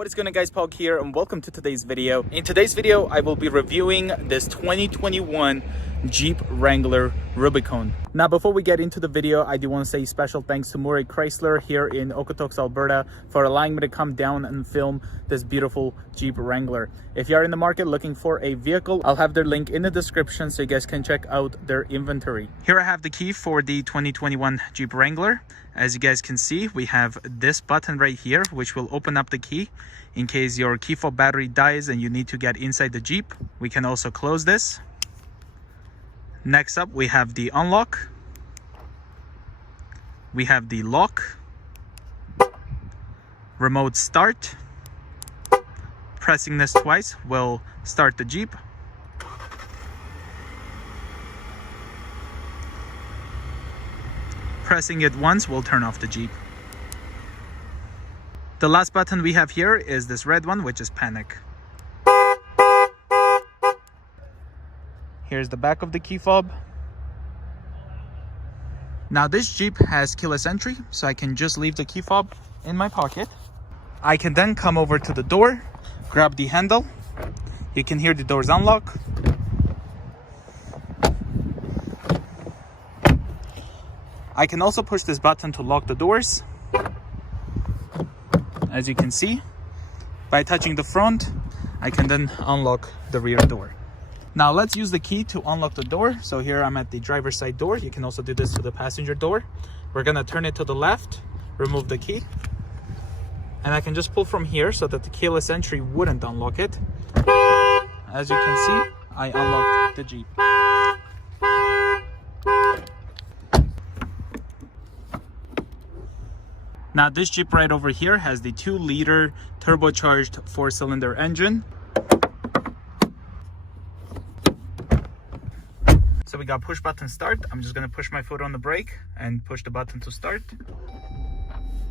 What is going on, guys? Pog here and welcome to today's video. In today's video I will be reviewing this 2021 Jeep Wrangler Rubicon. Now before we get into the video, I do want to say special thanks to Murray Chrysler here in Okotoks, Alberta for allowing me to come down and film this beautiful Jeep Wrangler. If you are in the market looking for a vehicle, I'll have their link in the description so you guys can check out their inventory. Here I have the key for the 2021 Jeep Wrangler. As you guys can see, we have this button right here which will open up the key in case your key fob battery dies and you need to get inside the Jeep. We can also close this. Next up, we have the unlock. We have the lock, remote start. Pressing this twice will start the Jeep. Pressing it once will turn off the Jeep. The last button we have here is this red one, which is panic. Here's the back of the key fob. Now this Jeep has keyless entry, so I can just leave the key fob in my pocket. I can then come over to the door, grab the handle. You can hear the doors unlock. I can also push this button to lock the doors. As you can see, by touching the front, I can then unlock the rear door. Now let's use the key to unlock the door. So here I'm at the driver's side door. You can also do this to the passenger door. We're gonna turn it to the left, remove the key, and I can just pull from here so that the keyless entry wouldn't unlock it. As you can see, I unlocked the Jeep. Now this Jeep right over here has the 2-liter turbocharged 4-cylinder engine. So we got push button start. I'm just gonna push my foot on the brake and push the button to start.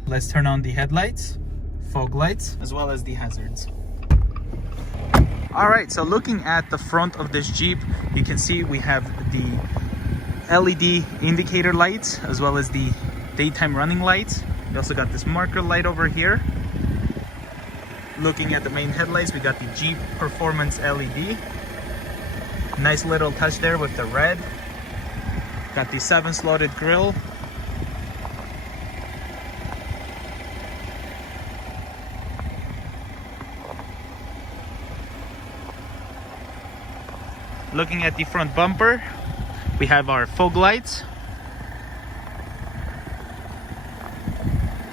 Let's turn on the headlights, fog lights, as well as the hazards. All right, so looking at the front of this Jeep, you can see we have the LED indicator lights, as well as the daytime running lights. We also got this marker light over here. Looking at the main headlights, we got the Jeep Performance LED. Nice little touch there with the red. Got the 7-slotted grille. Looking at the front bumper, we have our fog lights,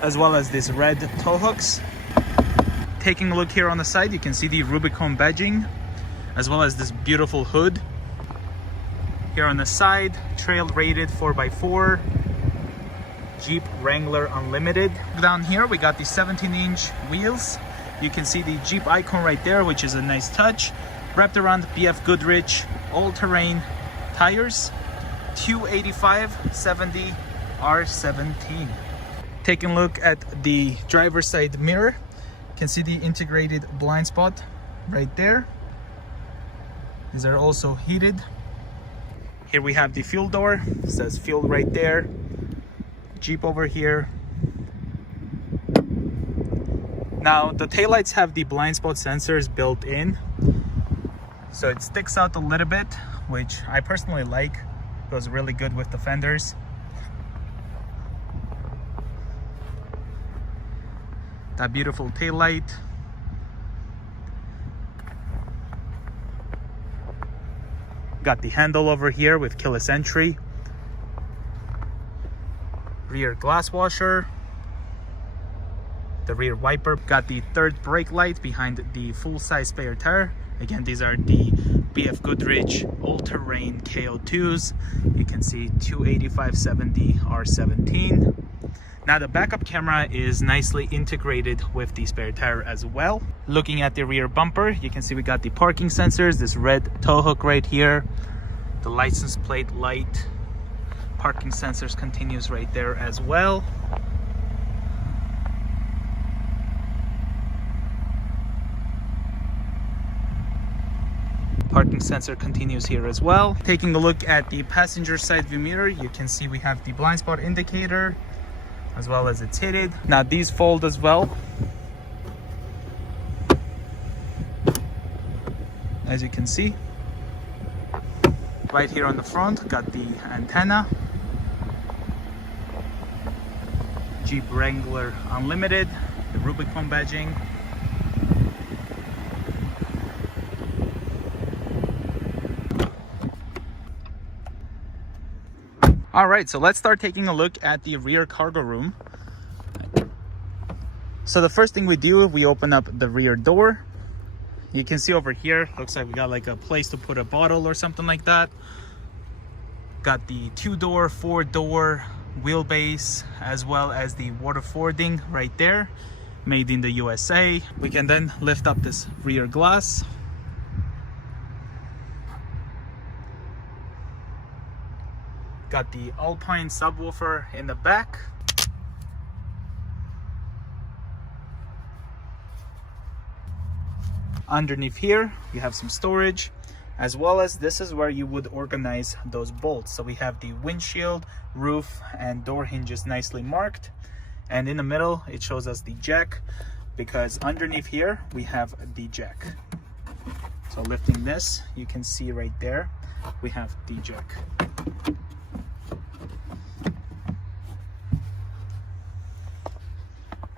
as well as these red tow hooks. Taking a look here on the side, you can see the Rubicon badging, as well as this beautiful hood. Here on the side, trail rated 4x4, Jeep Wrangler Unlimited. Down here we got the 17-inch wheels. You can see the Jeep icon right there, which is a nice touch. Wrapped around BF Goodrich all-terrain tires, 285/70 R17. Taking a look at the driver's side mirror, you can see the integrated blind spot right there. These are also heated. Here we have the fuel door. It says fuel right there. Jeep over here. Now the taillights have the blind spot sensors built in, so it sticks out a little bit, which I personally like. Goes really good with the fenders. That beautiful taillight. Got the handle over here with keyless entry. Rear glass washer. The rear wiper. Got the third brake light behind the full-size spare tire. Again, these are the BF Goodrich all-terrain KO2s. You can see 285/70 R17. Now the backup camera is nicely integrated with the spare tire as well. Looking at the rear bumper, you can see we got the parking sensors, this red tow hook right here, the license plate light, parking sensors continues right there as well. Parking sensor continues here as well. Taking a look at the passenger side view mirror, you can see we have the blind spot indicator, as well as it's heated. Now these fold as well. as you can see. Right here on the front, got the antenna. Jeep Wrangler Unlimited, the Rubicon badging. All right, so let's start taking a look at the rear cargo room. So the first thing we do, we open up the rear door. You can see over here, looks like we got like a place to put a bottle or something like that. Got the 2-door, 4-door wheelbase, as well as the water fording right there, made in the USA. We can then lift up this rear glass. Got the Alpine subwoofer in the back. Underneath here, you have some storage, as well as this is where you would organize those bolts. So we have the windshield, roof, and door hinges nicely marked. And in the middle, it shows us the jack, because underneath here, we have the jack. So lifting this, you can see right there, we have the jack.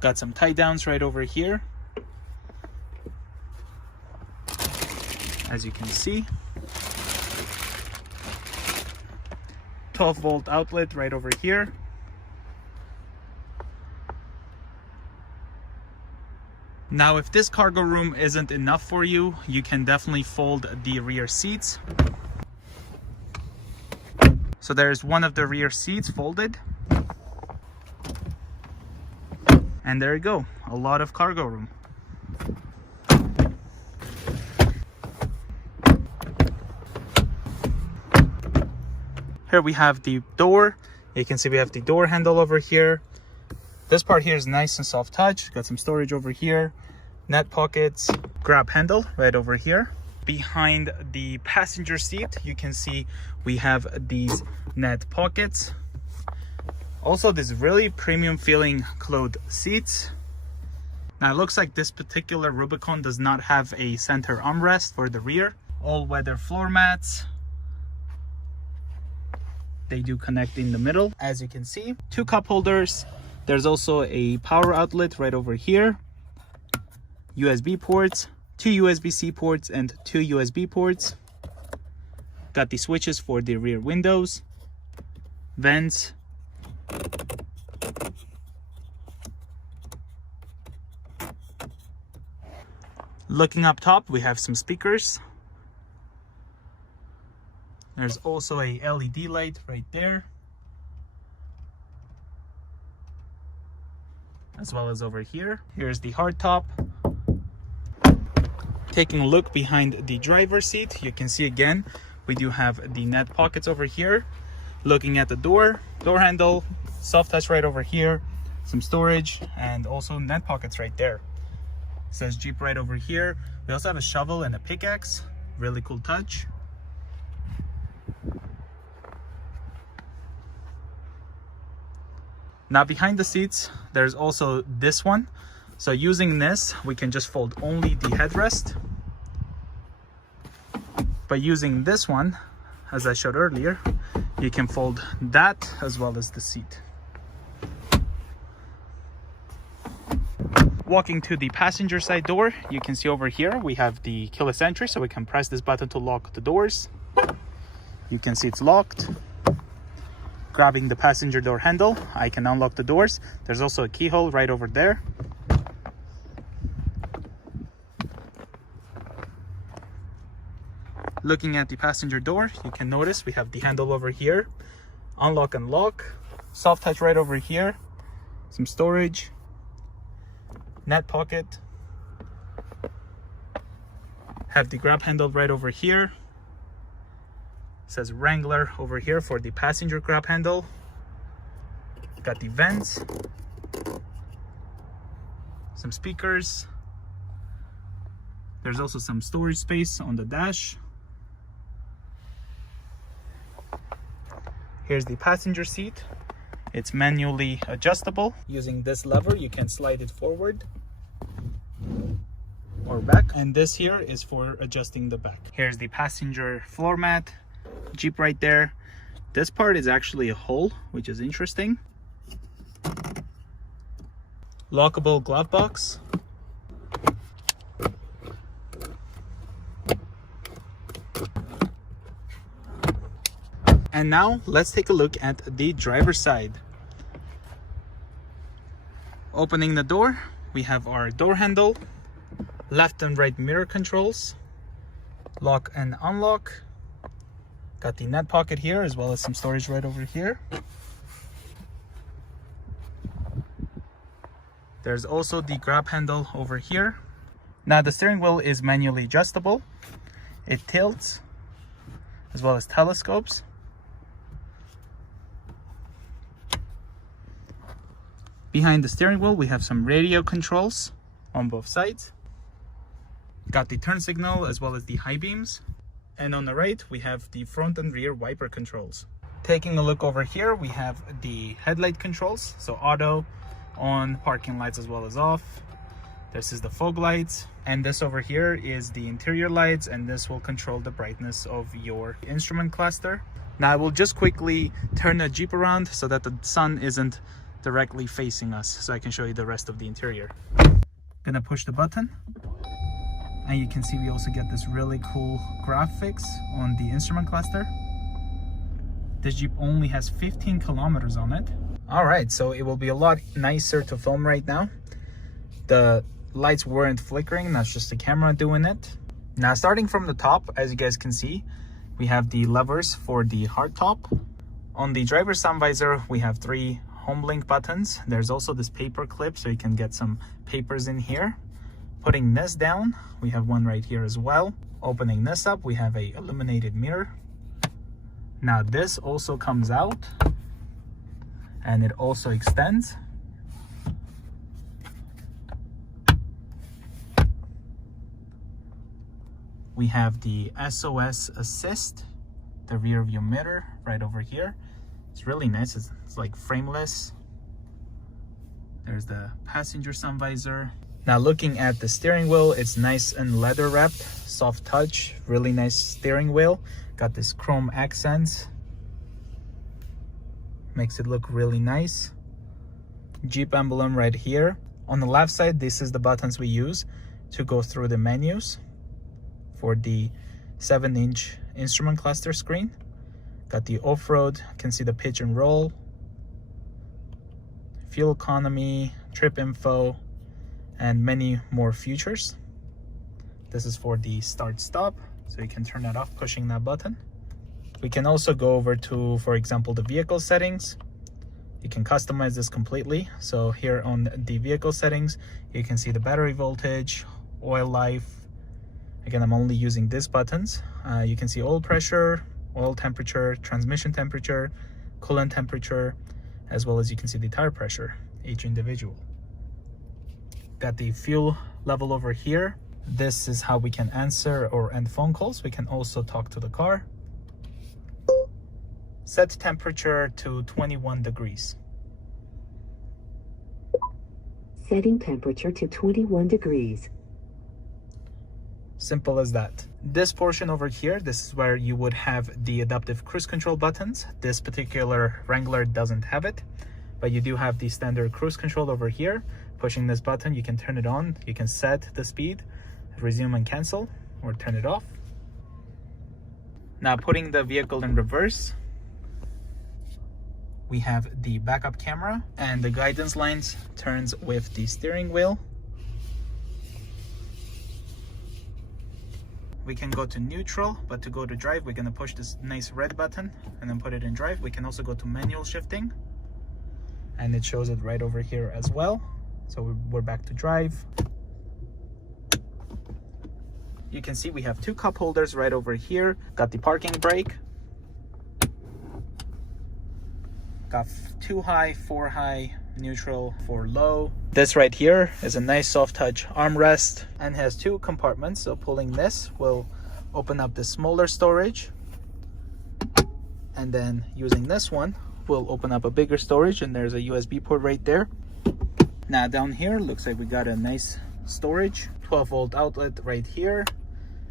Got some tie downs right over here. As you can see, 12-volt outlet right over here. Now, if this cargo room isn't enough for you, you can definitely fold the rear seats. So there's one of the rear seats folded. And there you go, a lot of cargo room. Here we have the door. You can see we have the door handle over here. This part here is nice and soft touch. Got some storage over here. Net pockets, grab handle right over here. Behind the passenger seat, you can see we have these net pockets. Also, this really premium feeling cloth seats. Now, it looks like this particular Rubicon does not have a center armrest for the rear. All-weather floor mats. They do connect in the middle, as you can see. 2 cup holders. There's also a power outlet right over here. USB ports, 2 USB-C ports, and 2 USB ports. Got the switches for the rear windows, vents. Looking up top, we have some speakers. There's also a LED light right there, as well as over here. Here's the hardtop. Taking a look behind the driver's seat, you can see again, we do have the net pockets over here. Looking at the door handle, soft touch right over here, some storage, and also net pockets right there. It says Jeep right over here. We also have a shovel and a pickaxe, really cool touch. Now behind the seats, there's also this one. So using this, we can just fold only the headrest. But using this one, as I showed earlier, you can fold that as well as the seat. Walking to the passenger side door, you can see over here, we have the keyless entry, so we can press this button to lock the doors. You can see it's locked. Grabbing the passenger door handle, I can unlock the doors. There's also a keyhole right over there. Looking at the passenger door, you can notice we have the handle over here. Unlock and lock. Soft touch right over here. Some storage. Net pocket. Have the grab handle right over here. It says Wrangler over here for the passenger grab handle. Got the vents, some speakers. There's also some storage space on the dash. Here's the passenger seat. It's manually adjustable. Using this lever, you can slide it forward or our back, and this here is for adjusting the back. Here's the passenger floor mat, Jeep right there. This part is actually a hole, which is interesting. Lockable glove box. And now let's take a look at the driver's side. Opening the door, we have our door handle, left and right mirror controls, lock and unlock. Got the net pocket here, as well as some storage right over here. There's also the grab handle over here. Now the steering wheel is manually adjustable. It tilts, as well as telescopes. Behind the steering wheel, we have some radio controls on both sides. Got the turn signal as well as the high beams. And on the right, we have the front and rear wiper controls. Taking a look over here, we have the headlight controls. So auto, on, parking lights as well as off. This is the fog lights. And this over here is the interior lights, and this will control the brightness of your instrument cluster. Now I will just quickly turn the Jeep around so that the sun isn't directly facing us, so I can show you the rest of the interior. Gonna push the button, and you can see we also get this really cool graphics on the instrument cluster. This Jeep only has 15 kilometers on it. All right, so it will be a lot nicer to film right now. The lights weren't flickering, that's just the camera doing it. Now starting from the top, as you guys can see, we have the levers for the hard top. On the driver's sun visor, we have 3 home link buttons. There's also this paper clip, so you can get some papers in here. Putting this down, we have one right here as well. Opening this up, we have a illuminated mirror. Now this also comes out, and it also extends. We have the SOS assist, the rear view mirror right over here. It's really nice. It's like frameless. There's the passenger sun visor. Now looking at the steering wheel, it's nice and leather wrapped, soft touch, really nice steering wheel. Got this chrome accents. Makes it look really nice. Jeep emblem right here. On the left side, this is the buttons we use to go through the menus for the 7-inch instrument cluster screen. Got the off-road, can see the pitch and roll, fuel economy, trip info, and many more features. This is for the start stop, so you can turn that off pushing that button. We can also go over to, for example, the vehicle settings. You can customize this completely. So here on the vehicle settings, you can see the battery voltage, oil life. Again, I'm only using these buttons. You can see oil pressure, oil temperature, transmission temperature, coolant temperature, as well as you can see the tire pressure, each individual. Got the fuel level over here. This is how we can answer or end phone calls. We can also talk to the car. Set temperature to 21 degrees. Setting temperature to 21 degrees. Simple as that. This portion over here, this is where you would have the adaptive cruise control buttons. This particular Wrangler doesn't have it, but you do have the standard cruise control over here. Pushing this button, you can turn it on. You can set the speed, resume and cancel, or turn it off. Now putting the vehicle in reverse, we have the backup camera, and the guidance lines turns with the steering wheel. We can go to neutral, but to go to drive, we're gonna push this nice red button and then put it in drive. We can also go to manual shifting, and it shows it right over here as well. So we're back to drive. You can see we have 2 cup holders right over here. Got the parking brake. Got 2 high, 4 high, neutral, 4 low. This right here is a nice soft touch armrest and has 2 compartments. So pulling this will open up the smaller storage, and then using this one will open up a bigger storage, and there's a USB port right there. Now down here looks like we got a nice storage, 12-volt outlet right here.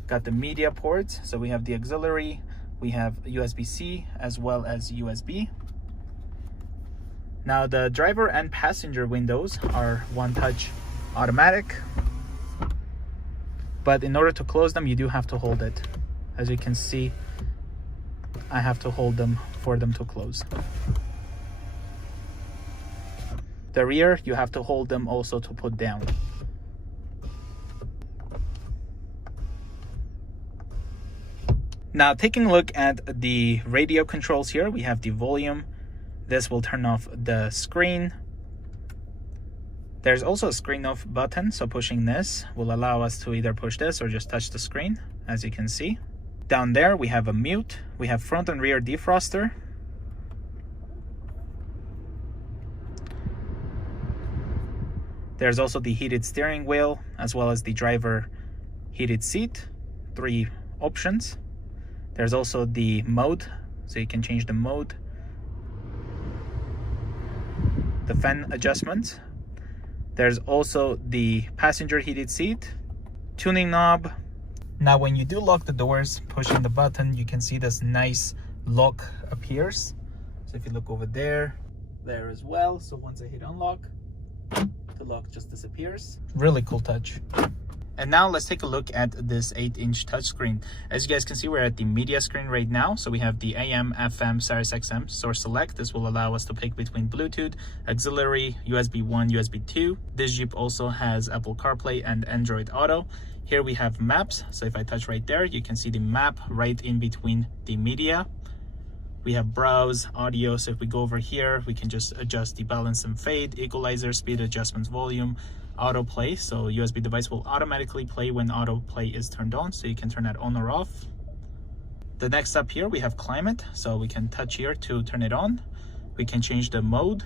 Got the media ports, so we have the auxiliary, we have USB-C as well as USB. Now the driver and passenger windows are one-touch automatic, but in order to close them, you do have to hold it. As you can see, I have to hold them for them to close. The rear, you have to hold them also to put down. Now taking a look at the radio controls here, we have the volume. This will turn off the screen. There's also a screen off button, so pushing this will allow us to either push this or just touch the screen, as you can see. Down there we have a mute, we have front and rear defroster. There's also the heated steering wheel, as well as the driver heated seat, 3 options. There's also the mode, so you can change the mode. The fan adjustments. There's also the passenger heated seat, tuning knob. Now when you do lock the doors, pushing the button, you can see this nice lock appears. So if you look over there as well. So once I hit unlock, the lock just disappears. Really cool touch. And now let's take a look at this 8-inch touchscreen. As you guys can see, we're at the media screen right now. So we have the AM, FM, Sirius XM, source select. This will allow us to pick between Bluetooth, auxiliary, USB 1, USB 2. This Jeep also has Apple CarPlay and Android Auto. Here we have maps. So if I touch right there, you can see the map right in between the media. We have browse, audio. So if we go over here, we can just adjust the balance and fade, equalizer, speed adjustments, volume, autoplay. So USB device will automatically play when autoplay is turned on, so you can turn that on or off. The next up here we have climate, so we can touch here to turn it on. We can change the mode.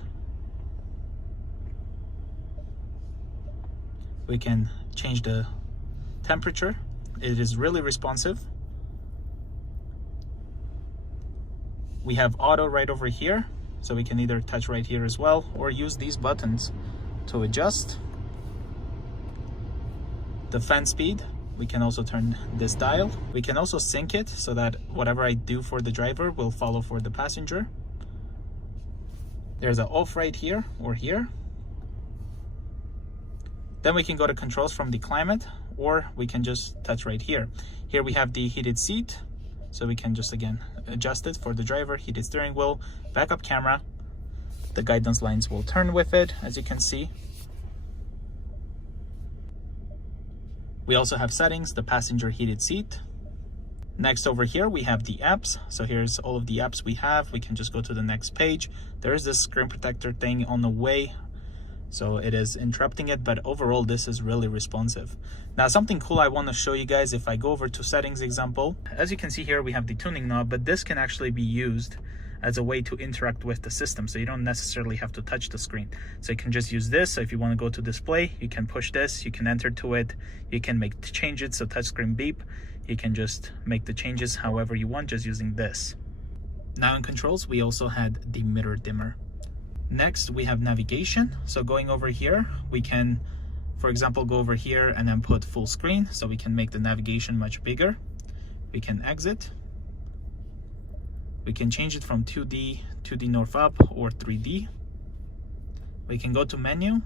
We can change the temperature. It is really responsive. We have auto right over here, so we can either touch right here as well or use these buttons to adjust. The fan speed, we can also turn this dial. We can also sync it so that whatever I do for the driver will follow for the passenger. There's an off right here or here. Then we can go to controls from the climate, or we can just touch right here. Here we have the heated seat, so we can just again adjust it for the driver, heated steering wheel, backup camera. The guidance lines will turn with it, as you can see. We also have settings, the passenger heated seat. Next over here, we have the apps. So here's all of the apps we have. We can just go to the next page. There is this screen protector thing on the way, so it is interrupting it, but overall this is really responsive. Now something cool I want to show you guys, if I go over to settings example, as you can see here we have the tuning knob, but this can actually be used as a way to interact with the system, so you don't necessarily have to touch the screen. So you can just use this. So if you want to go to display, you can push this, you can enter to it, you can make the changes, so touchscreen beep, you can just make the changes however you want just using this. Now in controls, we also had the mirror dimmer. Next we have navigation. So going over here, we can, for example, go over here and then put full screen, so we can make the navigation much bigger. We can exit. We can change it from 2D north up, or 3D. We can go to menu.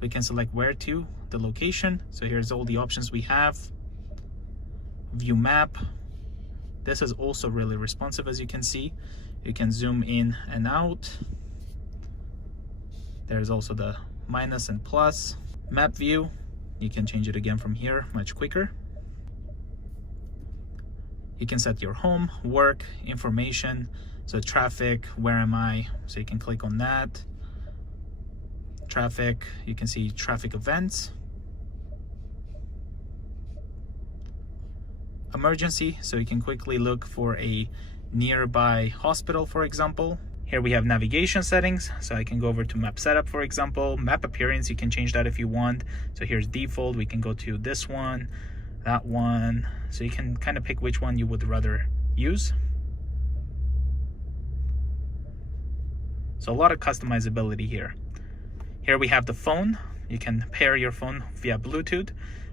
We can select where to, the location. So here's all the options we have. View map. This is also really responsive, as you can see. You can zoom in and out. There's also the minus and plus. Map view. You can change it again from here much quicker. You can set your home, work, information, so traffic, where am I? So you can click on that. Traffic, you can see traffic events. Emergency, so you can quickly look for a nearby hospital, for example. Here we have navigation settings, so I can go over to map setup, for example. Map appearance, you can change that if you want. So here's default, we can go to this one, that one, so you can kind of pick which one you would rather use. So a lot of customizability here. Here we have the phone. You can pair your phone via Bluetooth.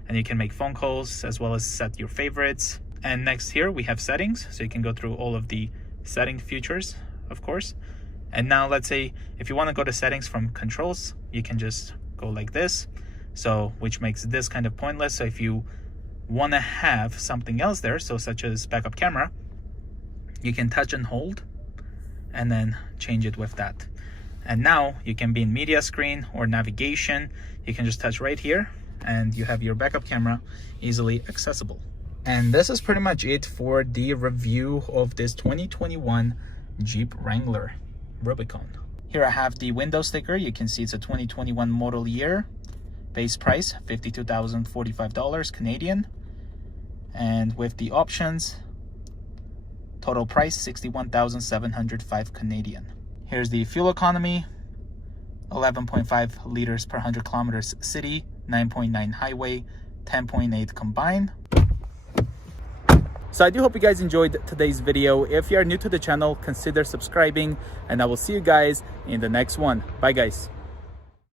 and you can make phone calls as well as set your favorites. And next here we have settings, so you can go through all of the setting features, of course. And now let's say if you want to go to settings from controls, you can just go like this, so which makes this kind of pointless. So if you want to have something else there, so such as backup camera, you can touch and hold and then change it with that. And now you can be in media screen or navigation. You can just touch right here and you have your backup camera easily accessible. And this is pretty much it for the review of this 2021 Jeep Wrangler Rubicon. Here I have the window sticker. You can see it's a 2021 model year. Base price $52,045 Canadian. And with the options, total price $61,705 Canadian. Here's the fuel economy, 11.5 liters per 100 kilometers city, 9.9 highway, 10.8 combined. So I do hope you guys enjoyed today's video. If you are new to the channel, consider subscribing, and I will see you guys in the next one. Bye guys.